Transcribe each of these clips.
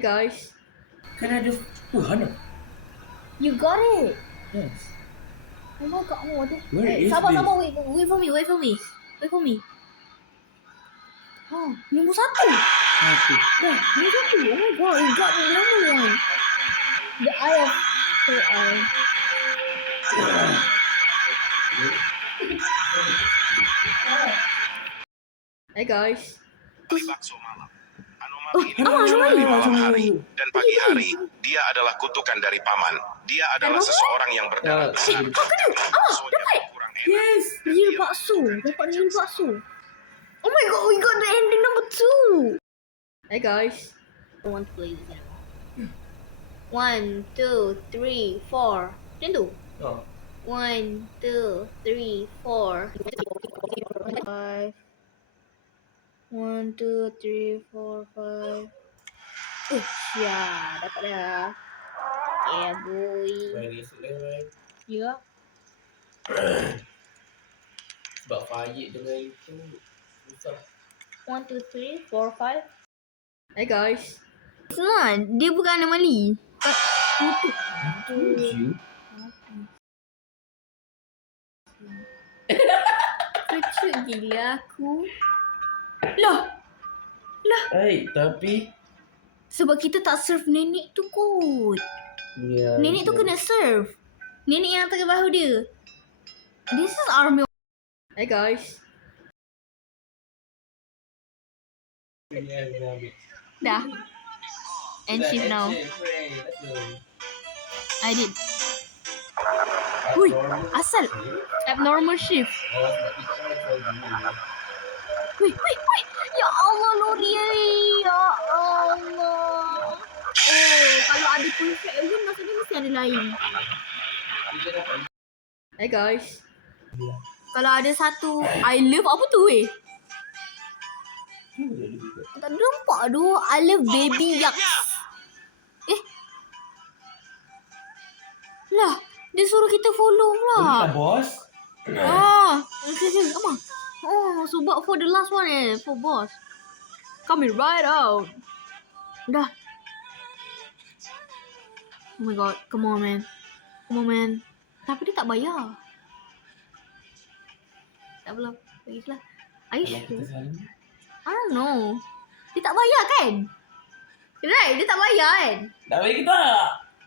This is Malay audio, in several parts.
Hey guys, Kan ada Tuhan lah. you got it. Yes. Oh my god, oh, Where is sabar, this? sabar, wait for me. Oh, nombor satu. Dah, nombor satu. Oh my god, you got the number one. The eye of third eye. Hey guys. Bakso malam. Anomali anomali. di malam hari dan pagi hari. Dia adalah kutukan dari paman. Dia adalah seseorang yang berdarah besar. Dapat. Yes. Real bakso. Dapat real bakso. Oh my god, we got the ending number 2. Hey guys. I want to play this anymore. 1, 2, 3, 4. Macam tu. Oh. 1, 2, 3, 4. 5. 1, 2, 3, 4, 5. Ya, dapat dah. Yeah, boy. Main esok lah. Ya. Sebab Fayyid dengan itu susah. 1, 2, 3, 4, 5. Hey guys. It's not. Dia bukan anomali. You? Kecil gila aku. Lah. Hai, tapi Sebab kita tak serve nenek tu kot. ya, Nenek tu kena serve. Nenek yang atas bahu dia. This is our meal. Hey guys. Dah. End shift now. I did. Hui, asal abnormal shift. Hui. Ya Allah, Lori. Ya Allah. Oh, kalau ada perfect alien maksudnya mesti ada lain. Hey guys. Kalau ada satu I love apa tu weh? Tak nampak tu. I love baby yak. Lah, dia suruh kita follow pula. bos. Okay. Ama. Oh, sebab for the last one for boss. Coming right out. Dah. Oh my god, come on man. Tapi dia tak bayar. Tak belum. Bagilah. Are you sure? I don't know. Dia tak bayar kan? Right, dia tak bayar kan? Tak bagi kita.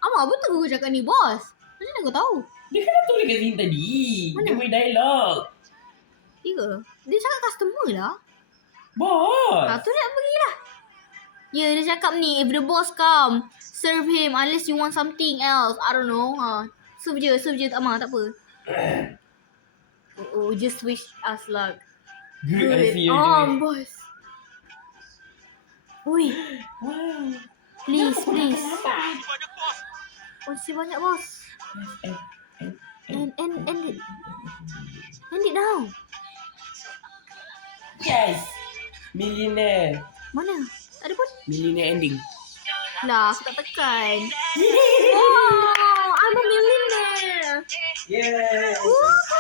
Ama, betul kau cakap ni, bos. Macam mana kau tahu? Dia kan dah tulis kat sini tadi. Mana? Dia punya dialog. Iya. Dia cakap customer lah. Bos. Tu nak pergilah. Ya, dia cakap ni, if the boss come, serve him unless you want something else. I don't know. Serve je. Ama, tak apa. Oh, just wish us luck. Good. I see you. Bos. Ui. Wow. Please. Masih banyak, bos. End it. End it now. Yes. Millionaire. Mana? Tak ada pun. Millionaire ending. Lah, aku tak tekan. Wow, I'm a millionaire. Yeah. Woo.